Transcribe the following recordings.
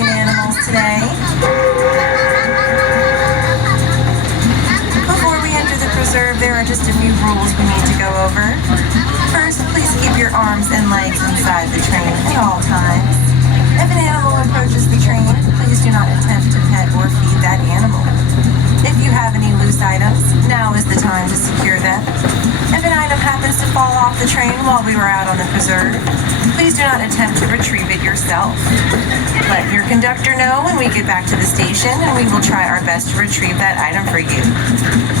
amazing animals today. Before we enter the preserve, there are just a few rules we need to go over. First, please keep your arms and legs inside the train at all times. If an animal approaches the train, please do not attempt to pet or feed that animal. If you have any loose items, now is the time to secure them. If an item happens to fall off the train while we were out on the preserve, please do not attempt to retrieve it yourself. Let your conductor know when we get back to the station, and we will try our best to retrieve that item for you.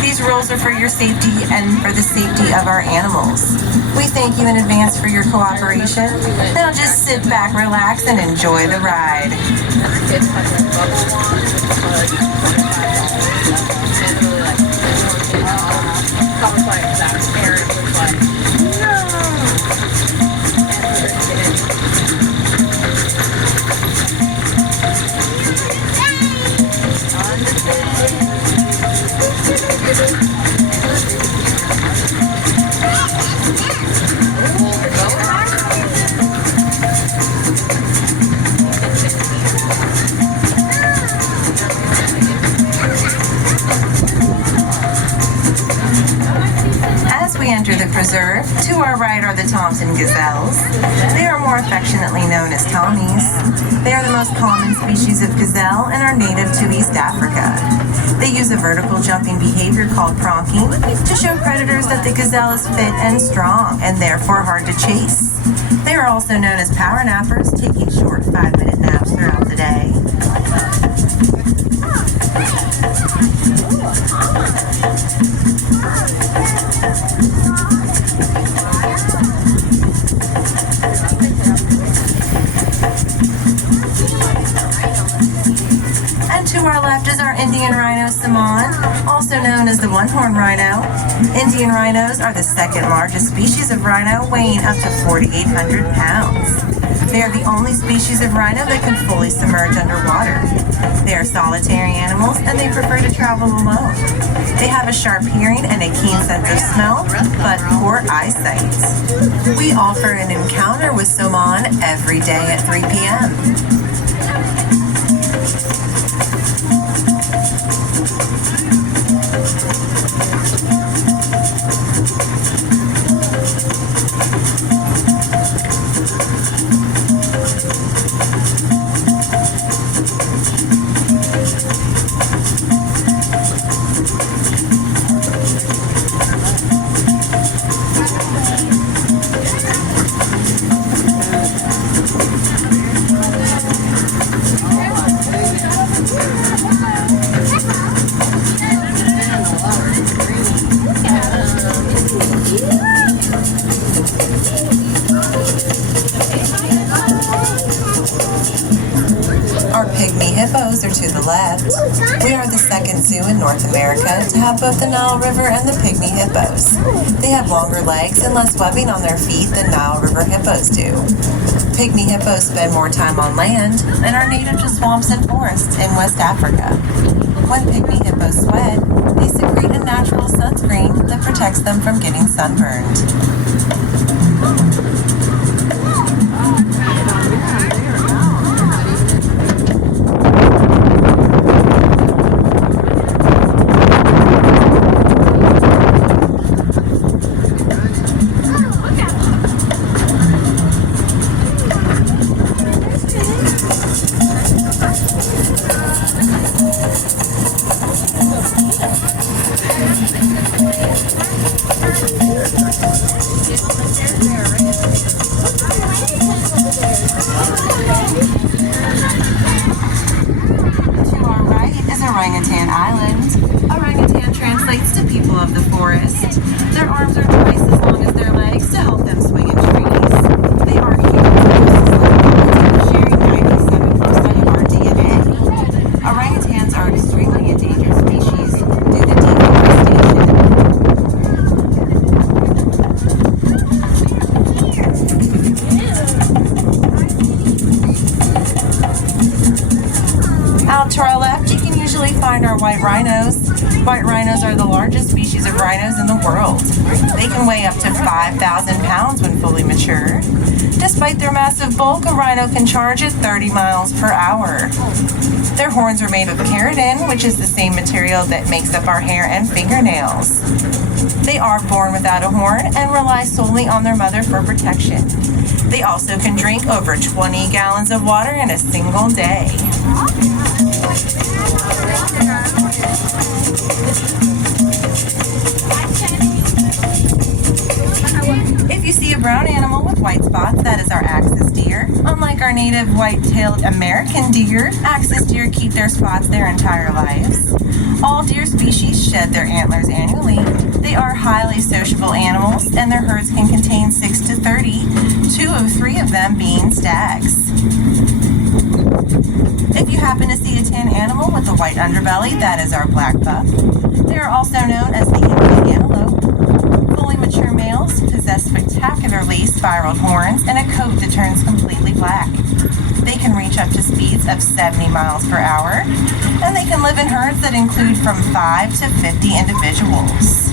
These rules are for your safety and for the safety of our animals. We thank you in advance for your cooperation. Now just sit back, relax, and enjoy the ride. As we enter the preserve, to our right are the Thompson gazelles. They are more affectionately known as Tommies. They are the most common species of gazelle and are native to East Africa. They use a vertical jumping behavior called pronking to show predators that the gazelle is fit and strong and therefore hard to chase. They are also known as power nappers, taking short 5-minute naps throughout the day. And to our left is our Indian rhino Saman, also known as the one-horn rhino. Indian rhinos are the second largest species of rhino, weighing up to 4,800 pounds. They are the only species of rhino that can fully submerge underwater. They are solitary animals and they prefer to travel alone. They have a sharp hearing and a keen sense of smell, but poor eyesight. We offer an encounter with Saman every day at 3 p.m. Our pygmy hippos are to the left. We are the second zoo in North America to have both the Nile River and the pygmy hippos. They have longer legs and less webbing on their feet than Nile River hippos do. Pygmy hippos spend more time on land and are native to swamps and forests in West Africa. When pygmy hippos sweat, they secrete a natural sunscreen that protects them from getting sunburned. Orangutan Island. Orangutan translates to people of the forest. Their arms are twice as long as their legs to help them swing in trees. They are humans, sharing 97% of our DNA. Orangutans are extremely endangered species due to deforestation. Out to our left, you can usually find our white rhinos. White rhinos are the largest species of rhinos in the world. They can weigh up to 5,000 pounds when fully mature. Despite their massive bulk, a rhino can charge at 30 miles per hour. Their horns are made of keratin, which is the same material that makes up our hair and fingernails. They are born without a horn and rely solely on their mother for protection. They also can drink over 20 gallons of water in a single day. If you see a brown animal with white spots, that is our axis deer. Unlike our native white-tailed American deer, axis deer keep their spots their entire lives. All deer species shed their antlers annually. They are highly sociable animals, and their herds can contain 6 to 30, 2 of 3 of them being stags. If you happen to see a tan animal with a white underbelly, that is our black buck. They are also known as the Indian antelope. Fully mature males possess spectacularly spiraled horns and a coat that turns completely black. They can reach up to speeds of 70 miles per hour, and they can live in herds that include from 5 to 50 individuals.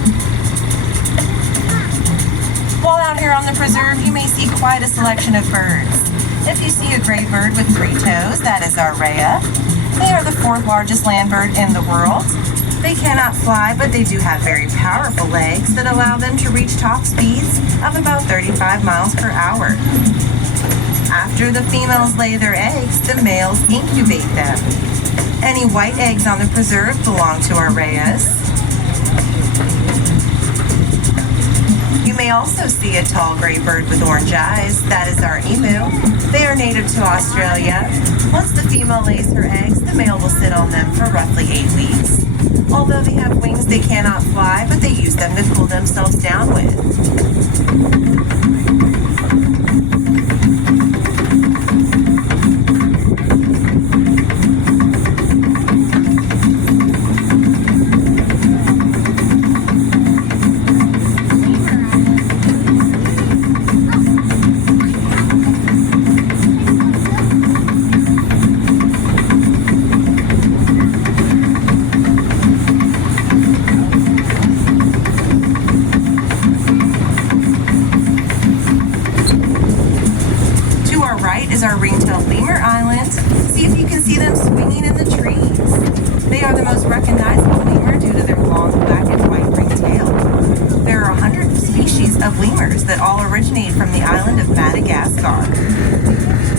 While out here on the preserve, you may see quite a selection of birds. If you see a gray bird with 3 toes, that is our rhea. They are the 4th largest land bird in the world. They cannot fly, but they do have very powerful legs that allow them to reach top speeds of about 35 miles per hour. After the females lay their eggs, the males incubate them. Any white eggs on the preserve belong to our rheas. You may also see a tall gray bird with orange eyes. That is our emu. They are native to Australia. Once the female lays her eggs, the male will sit on them for roughly 8 weeks. Although they have wings, they cannot fly, but they use them to cool themselves down with. Is our ring-tailed lemur island. See if you can see them swinging in the trees. They are the most recognizable lemur due to their long black and white ring tail. There are 100 species of lemurs that all originate from the island of Madagascar.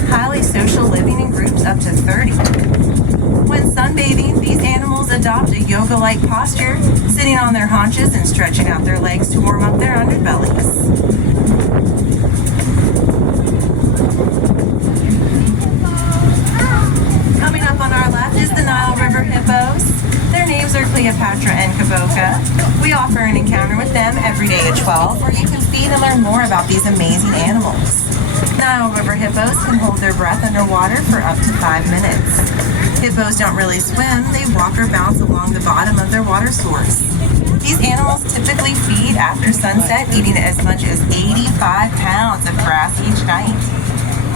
Highly social, living in groups up to 30. When sunbathing, these animals adopt a yoga-like posture, sitting on their haunches and stretching out their legs to warm up their underbellies. Coming up on our left is the Nile River hippos. Their names are Cleopatra and Kaboka. We offer an encounter with them every day at 12, where you can feed and learn more about these amazing animals. Nile River hippos can hold their breath underwater for up to 5 minutes. Hippos don't really swim, they walk or bounce along the bottom of their water source. These animals typically feed after sunset, eating as much as 85 pounds of grass each night.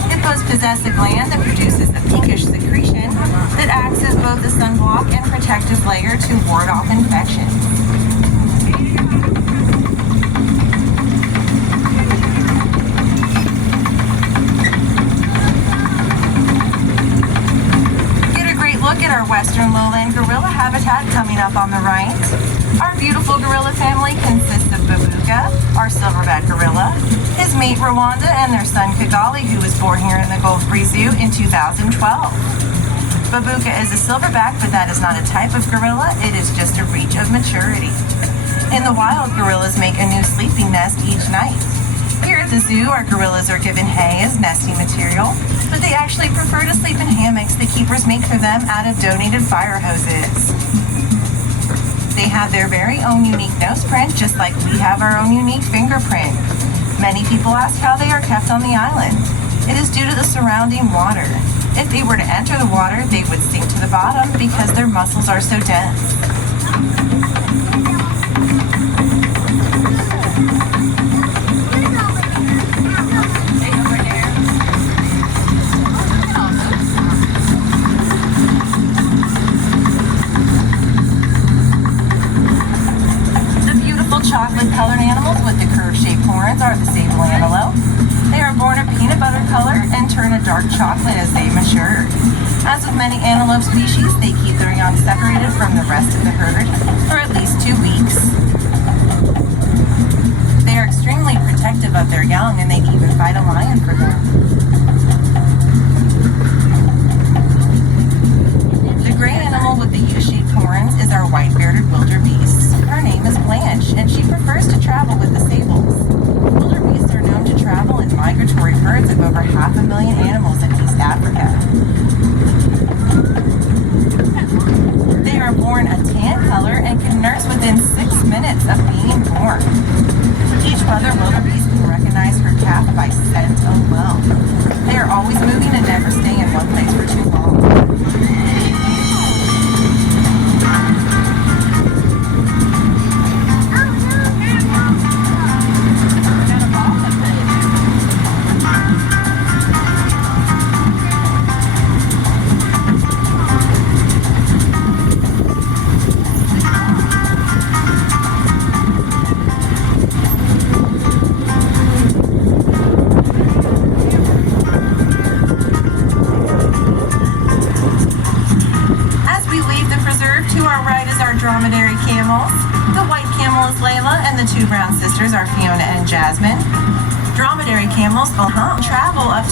Hippos possess a gland that produces a pinkish secretion that acts as both a sunblock and protective layer to ward off infections. Get a great look at our western lowland gorilla habitat coming up on the right. Our beautiful gorilla family consists of Babuka, our silverback gorilla, his mate Rwanda, and their son Kigali, who was born here in the Gulf Breeze Zoo in 2012. Babuka is a silverback, but that is not a type of gorilla, it is just a reach of maturity. In the wild, gorillas make a new sleeping nest each night. Here at the zoo, our gorillas are given hay as nesting material, but they actually prefer to sleep in hammocks the keepers make for them out of donated fire hoses. They have their very own unique nose print, just like we have our own unique fingerprint. Many people ask how they are kept on the island. It is due to the surrounding water. If they were to enter the water, they would sink to the bottom because their muscles are so dense. beautiful antelope. They are born a peanut butter color and turn a dark chocolate as they mature. As with many antelope species, they keep their young separated from the rest of the herd for at least 2 weeks. They are extremely protective of their young, and they even fight a lion for them. The gray animal with the U-shaped horns is our white-bearded wildebeest. Her name is Blanche, and she prefers to travel with the sables. Wildebeests are known to travel in migratory herds of over 500,000 animals in East Africa. They are born a tan color and can nurse within 6 minutes of being born. Each mother wildebeest can recognize her calf by scent alone. They are always moving and never staying in one place for too long. To our right is our dromedary camels. The white camel is Layla, and the 2 brown sisters are Fiona and Jasmine. Dromedary camels travel up to